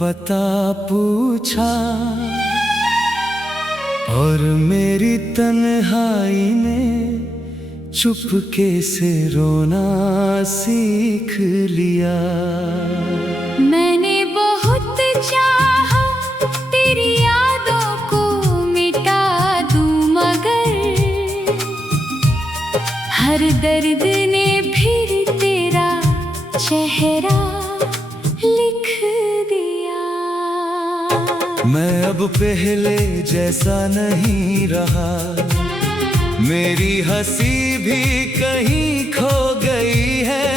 पता पूछा और मेरी तन्हाई ने चुपके से रोना सीख लिया। मैंने बहुत चाहा तेरी यादों को मिटा दूं, मगर हर दर्द ने फिर तेरा चेहरा लिख दिया। मैं अब पहले जैसा नहीं रहा, मेरी हंसी भी कहीं खो गई है।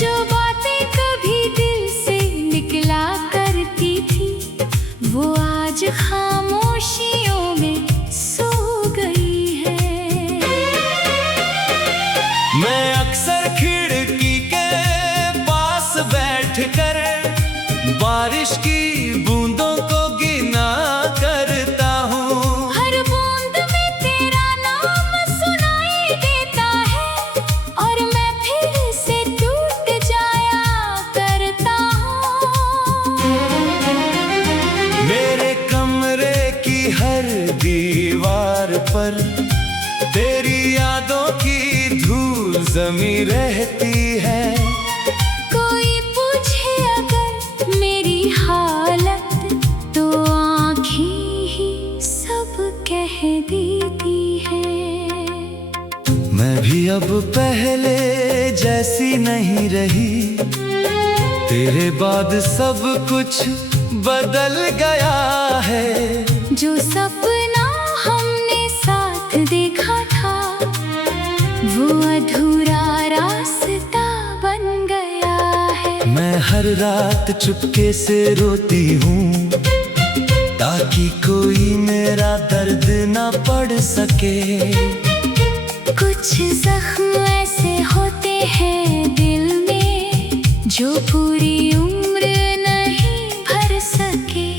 जो बातें कभी दिल से निकला करती थी, वो आज खामोशियों में सो गई है। मैं अक्सर खिड़की के पास बैठकर बारिश की बूंदों को गिना करता हूँ। हर बूंद में तेरा नाम सुनाई देता है और मैं फिर से टूट जाया करता हूँ। मेरे कमरे की हर दीवार पर तेरी यादों की धूल जमी रहती है। कोई पूछे अगर मेरी हालत, तो आँखें ही सब कह देती है। मैं भी अब पहले जैसी नहीं रही, तेरे बाद सब कुछ बदल गया है। जो सपना हमने साथ देखा था, वो अधूरा रास्ता बन गया है। मैं हर रात चुपके से रोती हूँ, ताकि कोई मेरा दर्द ना पढ़ सके। कुछ जख्म ऐसे होते हैं दिल में, जो पूरी उम्र नहीं भर सके।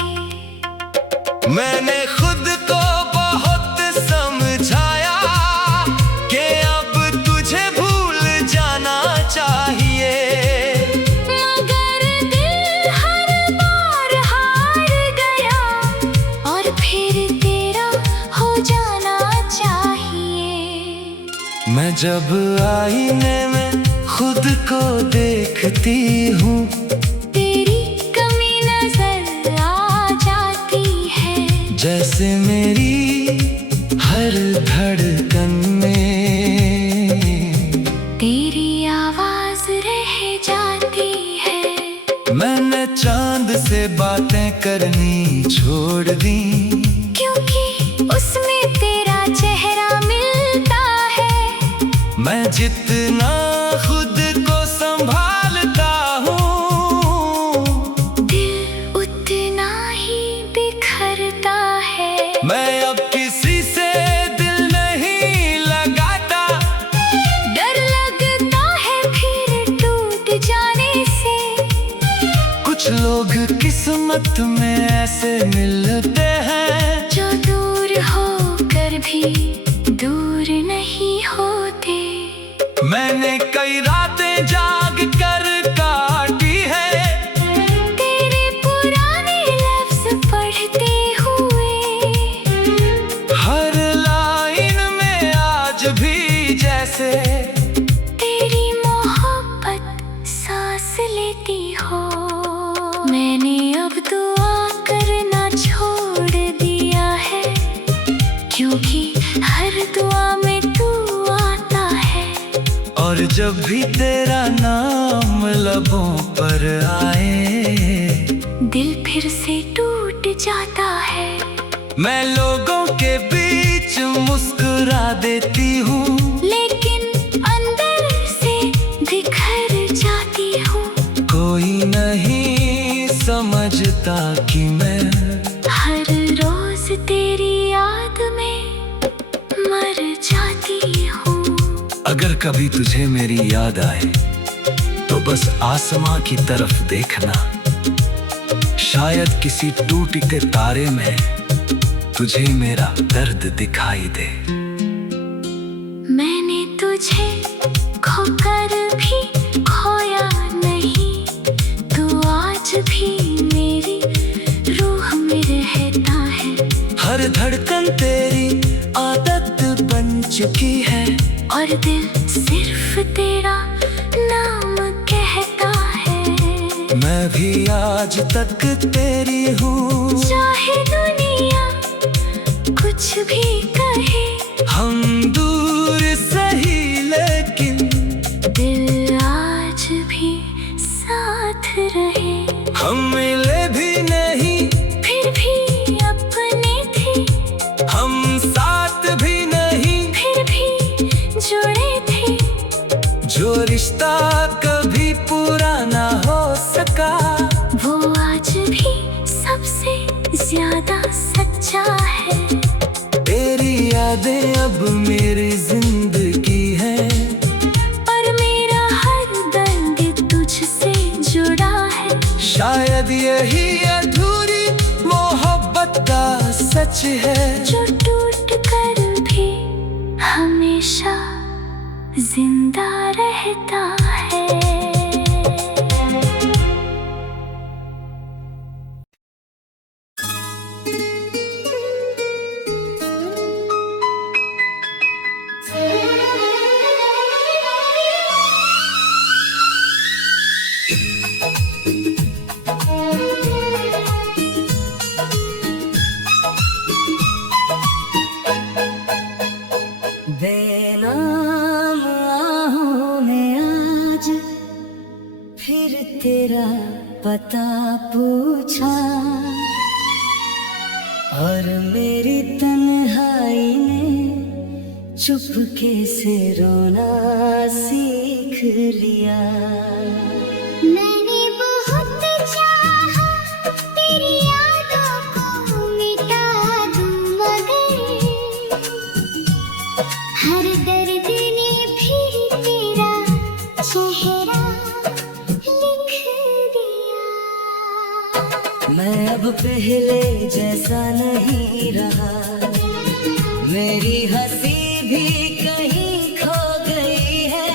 मैंने खुद को बहुत समझाया कि अब तुझे भूल जाना चाहिए, मगर दिल हर बार हार गया और फिर तेरा हो जाना चाहिए। मैं जब आईने में खुद को देखती हूँ, तेरी कमी नजर आ जाती है। जैसे मेरी हर धड़कन में तेरी आवाज रह जाती है। मैंने चांद से बातें करनी छोड़ दी, क्योंकि उसमें तेरा चेहरा मिलता है। मैं जितना खुद को संभालता हूँ, दिल उतना ही बिखरता है। मैं अब किसी से दिल नहीं लगाता। डर लगता है फिर टूट जाने से। कुछ लोग किस्मत में ऐसे मिलते हैं, जो दूर होकर भी दूर नहीं होते। मैंने कई रातें जाग कर काटी है, तेरे पुराने लफ्ज पढ़ते हुए। हर लाइन में आज भी जैसे तेरी मोहब्बत सांस लेती हो। मैंने अब दुआ करना छोड़ दिया है, क्योंकि हर दुआ में तू आता है। और जब भी तेरा नाम लबों पर आए, दिल फिर से टूट जाता है। मैं लोगों के बीच मुस्कुरा देती हूँ, लेकिन अंदर से बिखर जाती हूँ। कोई नहीं समझता कि मैं हर रोज तेरी याद में मर जाती हूँ। अगर कभी तुझे मेरी याद आए, तो बस आसमां की तरफ देखना। शायद किसी टूटते तारे में तुझे मेरा दर्द दिखाई दे। मैंने तुझे खोकर भी खोया नहीं, तू आज भी चुकी है और दिल सिर्फ तेरा नाम कहता है। मैं भी आज तक तेरी हूँ, चाहे दुनिया कुछ भी कहे, हम दूर सही लेकिन दिल आज भी साथ रहे। हम मिले भी नहीं फिर भी अपने थे, हम साथ भी नहीं फिर भी जुड़े थे। जो रिश्ता कभी पूरा ना हो सका, वो आज भी सबसे ज्यादा सच्चा है। तेरी यादें अब मेरी जिंदगी है, और मेरा हर दर्द तुझसे जुड़ा है। शायद यही अधूरी मोहब्बत का सच है, जो टूट कर भी हमेशा जिंदा रहता है। बेनाम आहूं में आज फिर तेरा पता पूछा, और मेरी तन्हाई ने चुपके से रोना सीख लिया। मैंने बहुत चाहा तेरी यादों को मिटा दूं, मगर हर दर्द ने फिर तेरा चेहरा लिख दिया। मैं अब पहले जैसा नहीं रहा, मेरी हंसी भी कहीं खो गई है।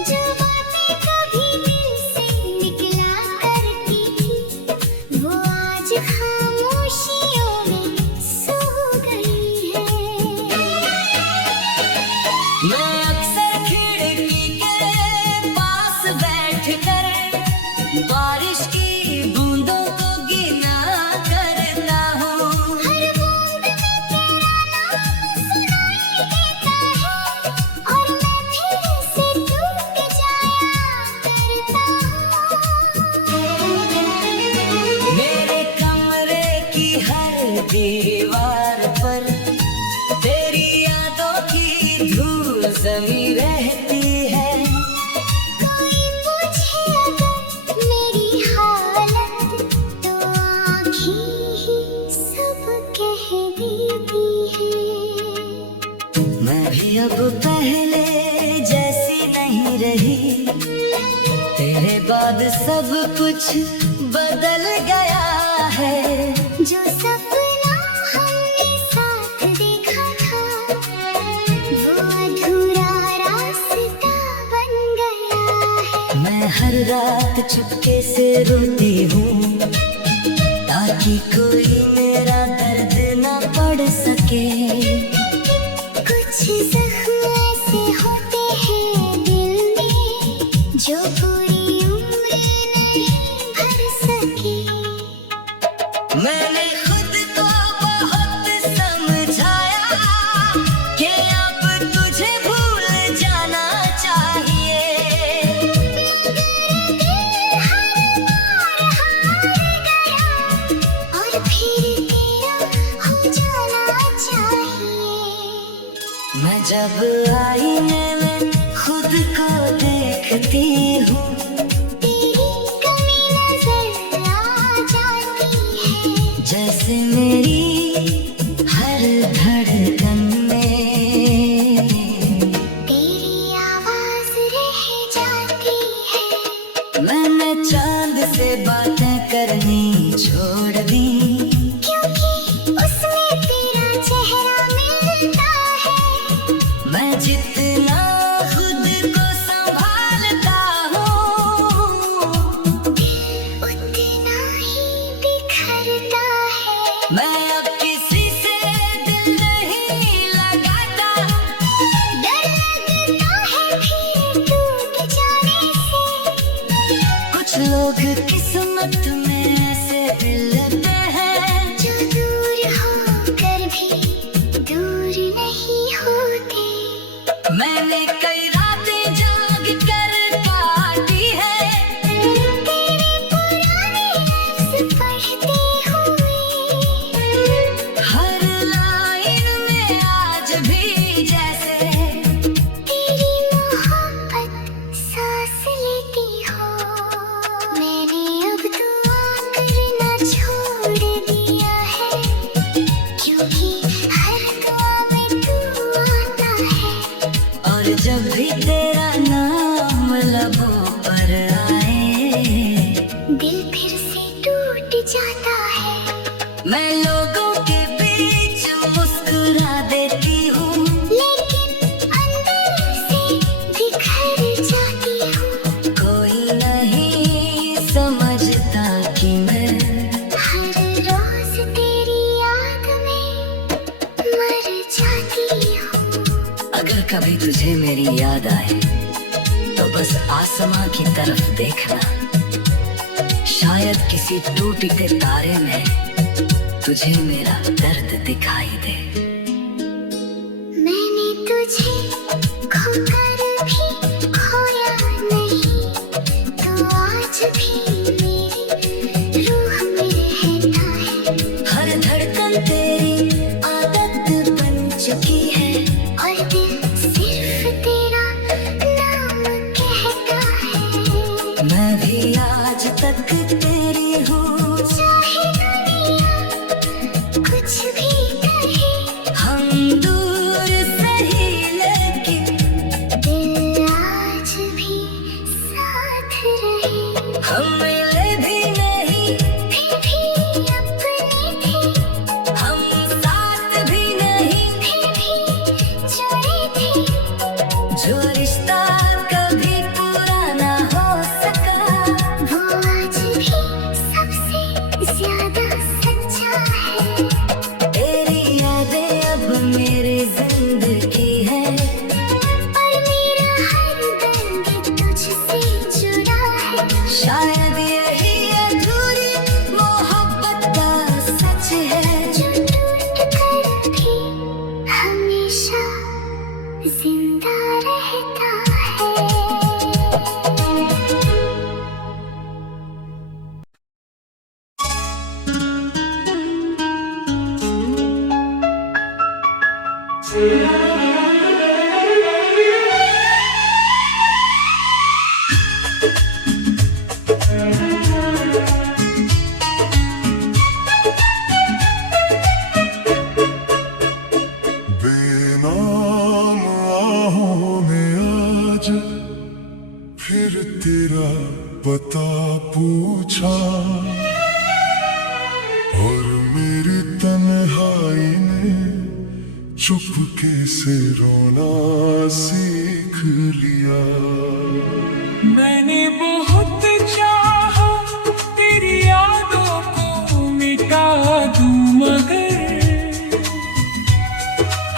जो बातें कभी दिल से निकला करती थी, वो आज खामोशियों में सो गई है। मैं अक्सर खिड़की के पास बैठकर बारिश की बूंदों को गिना करता हूँ। हर बूंद में तेरा नाम सुनाई देता है, और मैं फिर से टूट जाया करता हूँ। मेरे कमरे की हर दीवार पर तेरी यादों की धूल जमी रहती है। कोई पूछे अगर मेरी हालत, तो आँखें ही सब कह देती है। मैं भी अब पहले जैसी नहीं रही, तेरे बाद सब कुछ बदल गया है। जो सपना हमने साथ देखा था, वो अधूरा रास्ता बन गया है। मैं हर रात चुपके से रोती हूँ, ताकि कोई मेरा दर्द ना पढ़ सके। कुछ जख्म ऐसे होते हैं दिल में, जो पूरी उम्र नहीं भर सके। मैंने खुद को बहुत समझाया कि अब तुझे भूल जाना चाहिए। मगर दिल हर बार हार गया, और फिर तेरा हो जाना चाहिए। मैं जब आईने में खुद को देखती हूँ, तेरी कमी नजर आ जाती है। जैसे मेरी हर धड़कन में तेरी आवाज रह जाती है। मैंने चांद से बातें करनी छोड़ दी, क्योंकि उसमें तेरा चेहरा मिलता है। मैं जितना खुद को संभालता हूँ, उतना ही बिखरता है। मैं अब किसी से दिल नहीं लगाता। जाता है। मैं लोगों के बीच मुस्कुरा देती हूँ, लेकिन अंदर से बिखर जाती हूँ। कोई नहीं समझता कि मैं हर रोज तेरी याद में मर जाती हूँ। अगर कभी तुझे मेरी याद आए तो बस आसमां की तरफ देखना, शायद किसी टूटते तारे में तुझे मेरा दर्द दिखाई दे। मैंने तुझे खोकर भी खोया नहीं, तो आज भी मेरी रूह में रहता है। हर धड़कन तेरी आदत बन चुकी है, और दिल सिर्फ तेरा नाम कहता है। मैं भी आज तक तेरी हूँ, चाहे दुनिया कुछ भी कहे, हम दूर सही लेकिन दिल आज भी साथ रहे। हम मिले भी नहीं, फिर भी अपने थे, हम साथ भी नहीं, फिर भी जुड़े थे। जो रिश्ता कभी पूरा ना हो सका, वो आज भी सबसे ज्यादा सच्चा है। तेरी यादें अब मेरी जिंदगी है, और मेरा हर दर्द तुझसे जुड़ा है। शायद यही अधूरी मोहब्बत का सच है, जो टूट कर भी हमेशा जिंदा रहता है। बेनाम आहों में आज फिर तेरा पता पूछा, और मेरी तन्हाई ने चुपके से रोना सीख लिया। मैंने बहुत चाहा तेरी यादों को मिटा दूं, मगर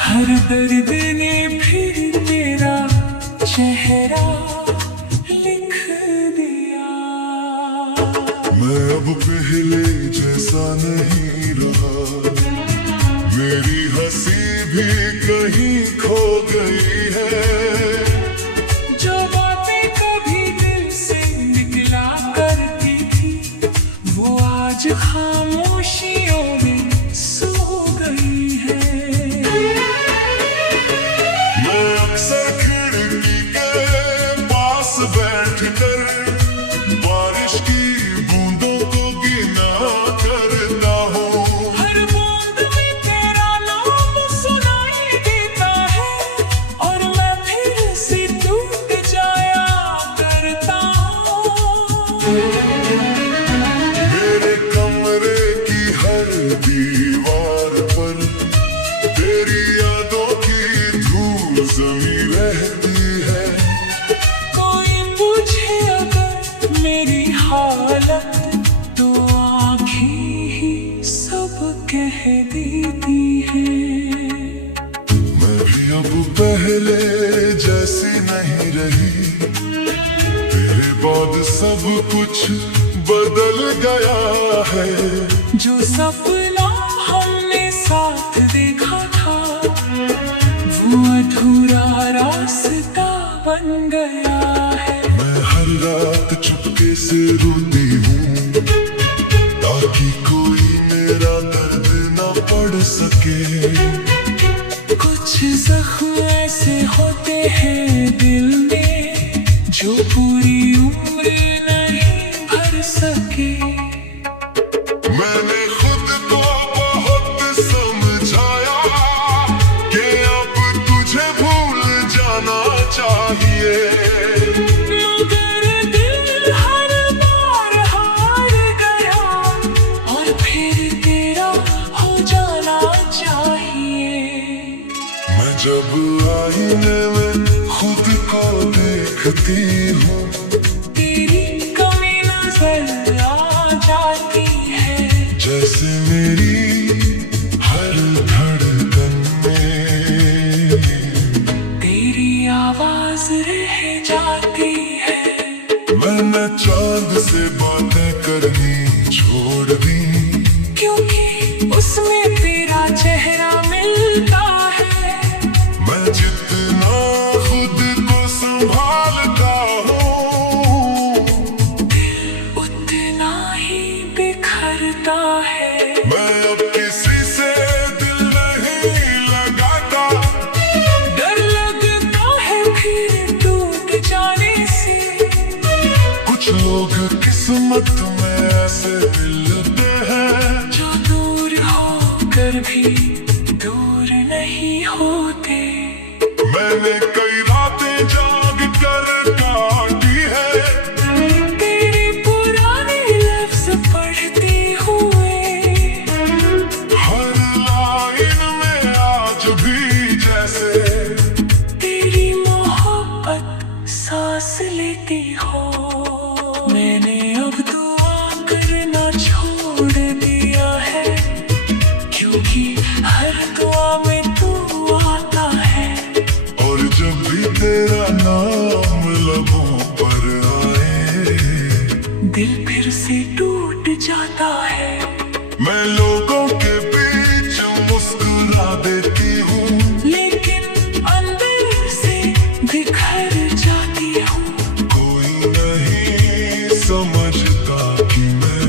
हर दर्द ने फिर तेरा चेहरा लिख दिया। मैं अब पहले जैसा नहीं रहा, मेरी हंसी भी कहीं खो गई है। जो बातें कभी दिल से निकला करती थी, वो आज खामोशियों में सो गई है। मैं अक्सर खिड़की के पास बैठकर बारिश की बूंदों को गिना करता हूँ। हर बूंद में तेरा नाम सुनाई देता है, और मैं फिर से टूट जाया करता हूँ। मेरे कमरे की हर दीवार पर तेरी यादों की धूल जमी रहती है। कोई पूछे अगर मेरी हालत, तो आँखें ही सब कह देती है। मैं भी अब पहले जैसी नहीं रही, तेरे बाद सब कुछ बदल गया है। जो सपना हमने साथ देखा था, वो अधूरा रास्ता बन गया है। मैं हर रात चुपके से रोती हूँ, ताकि कोई मेरा दर्द न पढ़ सके। कुछ जख्म ऐसे होते हैं दिल में, जो पूरी उम्र नहीं भर सके। मैंने खुद को बहुत समझाया कि अब तुझे भूल जाना चाहिए। मगर दिल हर बार हार गया, और आईने में खुद को देखती हूँ, तेरी कमी नजर आ जाती है, जैसे मेरी हर धड़कन में तेरी आवाज रह जाती है। मैंने चांद से बातें करनी छोड़ दी, क्योंकि उसमें तेरा चेहरा मिलता है। मैं जितना खुद को संभालता हूँ, उतना ही बिखरता है। मैं अब किसी से दिल नहीं लगाता, डर लगता है फिर टूट जाने से। कुछ लोग किस्मत में ऐसे मिलते हैं, जो दूर होकर भी दूर नहीं होते। मैंने कई रातें जाग कर काटी है, तेरे पुराने लफ्ज पढ़ती हुए, हर लाइन में आज भी जैसे तेरी मोहब्बत सांस लेती हो। मैंने अब दुआ करना छोड़ दिया है, क्योंकि हर दुआ में तू आता है। और जब भी तेरा नाम लबों पर आए, दिल फिर से टूट जाता है। मैं लोगों के बीच मुस्कुरा देती हूँ, लेकिन अंदर से बिखर जाती हूँ। कोई नहीं समझता कि मैं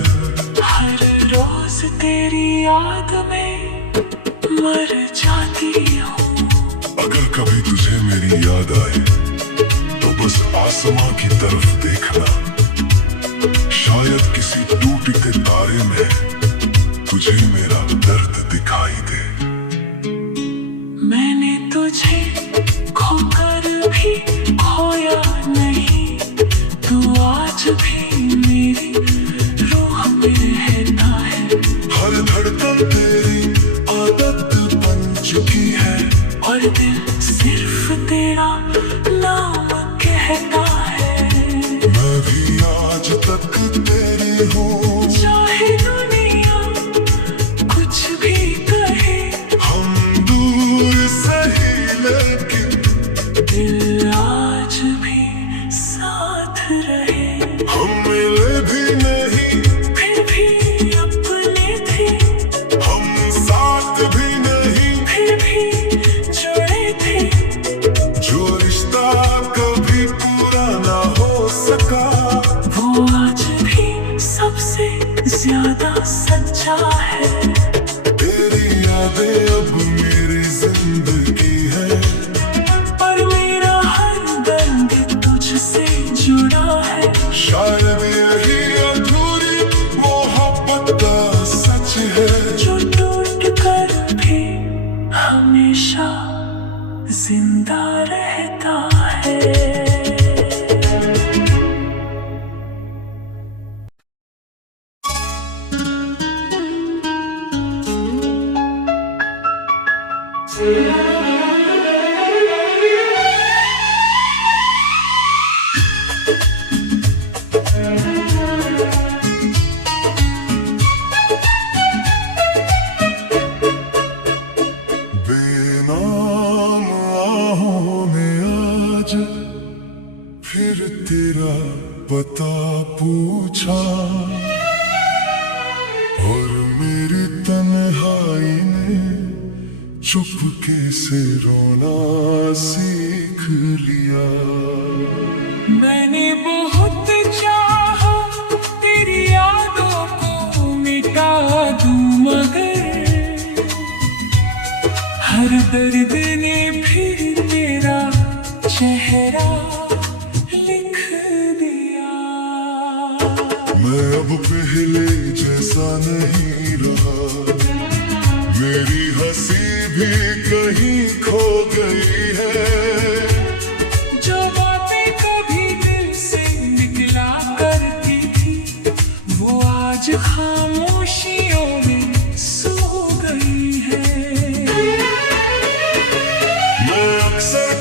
हर रोज तेरी याद में मर जाती हूँ। अगर कभी तुझे मेरी याद आए तो बस आसमां की तरफ देखना, शायद किसी टूटते तारे में तुझे मेरा दर्द दिखाई दे। मैंने तुझे खोकर भी खोया नहीं, तू आज भी मेरी रूह में रहता है। हर धड़कन तेरी आदत बन चुकी है, और दिल सिर्फ तेरा नाम कहता है। मैं भी आज तक तेरी हूँ, चाहे दुनिया कुछ भी कहे, हम दूर सही लेकिन दिल आज भी साथ रहे। हम मिले भी नहीं, फिर भी अपने थे, हम साथ भी नहीं, फिर भी जुड़े थे। जो रिश्ता कभी पूरा ना हो सका, वो आज भी सबसे ज्यादा सच्चा है। तेरी यादें अब मेरी जिंदगी है, पर मेरा हर दर्द तुझसे जुड़ा है। शायद यही अधूरी मोहब्बत का सच है, जो टूट कर भी हमेशा जिंदा रहता है। बेनाम आहों ने आज फिर तेरा पता पूछा, और मेरी तन्हाई ने चुपके से रोना सीख लिया। मैंने बहुत चाहा तेरी यादों को मिटा दूं, मगर हर दर्द ने फिर तेरा चेहरा लिख दिया। मैं अब पहले जैसा नहीं रहा, मेरी हंसी भी कहीं खो गई है। जो बातें कभी दिल से निकला करती थी, वो आज खामोशियों में सो गई है। मैं अक्सर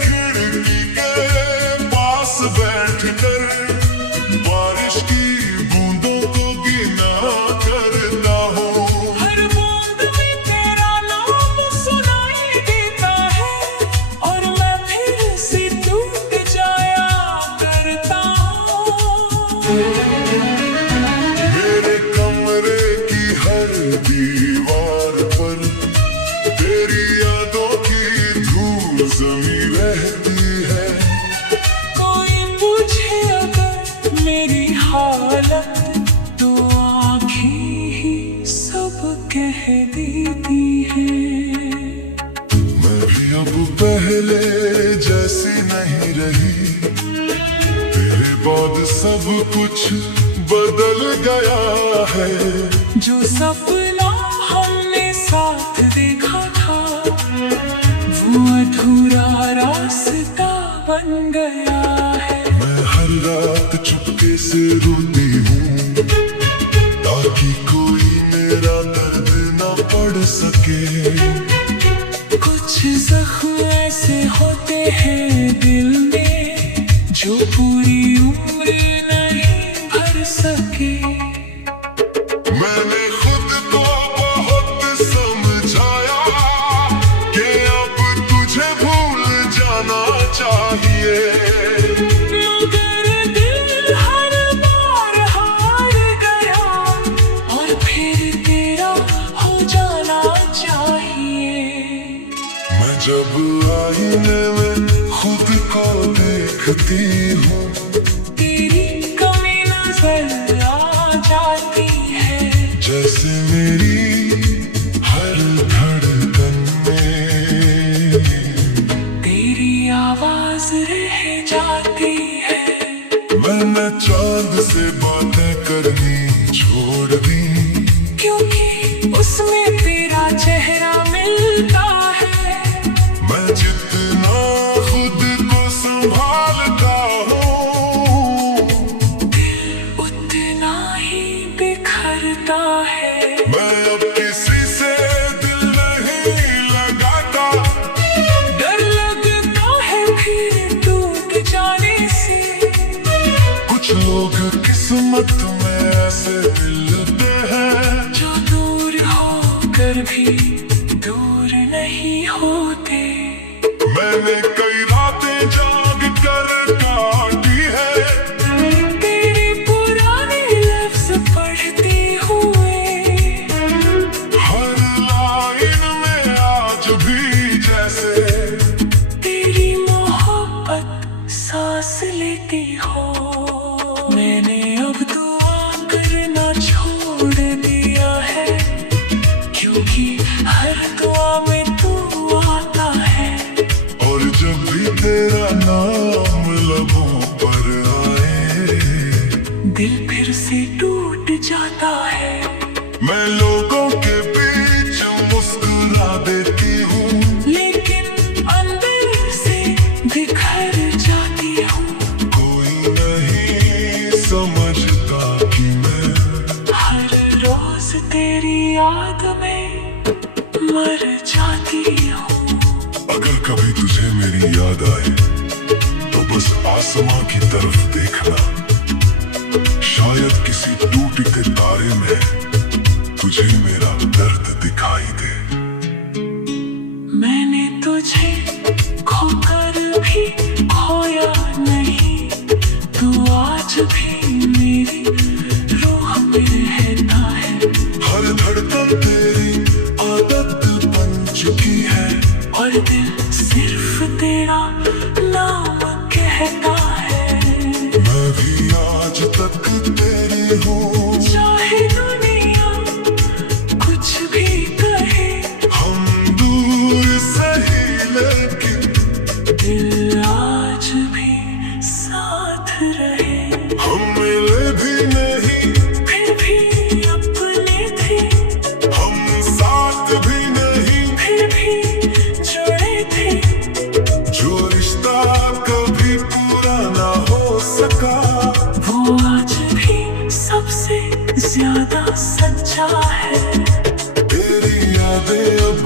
दीवार पर तेरी यादों की धूल जमी रहती है। कोई पूछे अगर मेरी हालत तो आँखें ही सब कह देती है। मैं भी अब पहले जैसी नहीं रही, तेरे बाद सब कुछ बदल गया है। जो सपना हमने साथ देखा था वो अधूरा रास्ता बन गया है। मैं हर रात चुपके से रोती हूँ ताकि कोई मेरा दर्द न पढ़ सके। कुछ जख्म ऐसे होते हैं दिल में जो पूरी उम्र नहीं भर सके। मैंने खुद को बहुत समझाया कि अब तुझे भूल जाना चाहिए, मगर दिल हर बार हार गया और फिर तेरा हो जाना चाहिए। मैं जब आईने में खुद को देखती हूँ तेरी कमी नजर आ जाती है। जैसे मेरी हर धड़कन में तेरी आवाज रह जाती है। मैंने चांद से बातें करनी छोड़ दी, क्योंकि उसमें तेरा चेहरा मिलता है। मैं जितना खुद को संभालता हूँ उतना ही बिखरता है। मैं अब किसी से दिल नहीं लगाता। डर लगता है फिर टूट जाने से। कुछ लोग किस्मत में ऐसे मिलते हैं जो दूर होकर भी दूर नहीं होते। मैंने कई रातें जाग कर काटी है, तेरे पुराने लफ्ज पढ़ती हुए। हर लाइन में आज भी जैसे तेरी मोहब्बत सांस लेती हो। मैंने अब दुआ करना छोड़ दिया है, क्योंकि हर दुआ में तू आता है। और जब भी तेरा नाम लबों पर आए दिल फिर से टूट जाता है। मैं लोगों के बीच मुस्कुरा देती हूँ, लेकिन अंदर से बिखर जाती हूँ। कोई नहीं समझता कि मैं हर रोज तेरी याद में मर जाती हूँ। अगर कभी तुझे मेरी याद आए तो बस आसमां की तरफ देखना, शायद किसी टूटते तारे में तुझे मेरा दर्द दिखाई दे। मैंने तुझे खोकर भी खोया नहीं, तू आज भी मेरी रूह में रहता है। हर धड़कन तेरी आदत बन चुकी है, और दिल सिर्फ तेरा नाम कहता है। मैं भी आज तक तेरी हूँ, चाहे दुनिया कुछ भी कहे। हम दूर सही लेकिन दिल आज भी साथ रहे। हम मिले भी नहीं फिर भी अपने थे, हम साथ भी नहीं, फिर भी जुड़े थे। जो रिश्ता कभी पूरा ना हो सका वो आज भी सबसे ज्यादा सच्चा है। तेरी यादें अब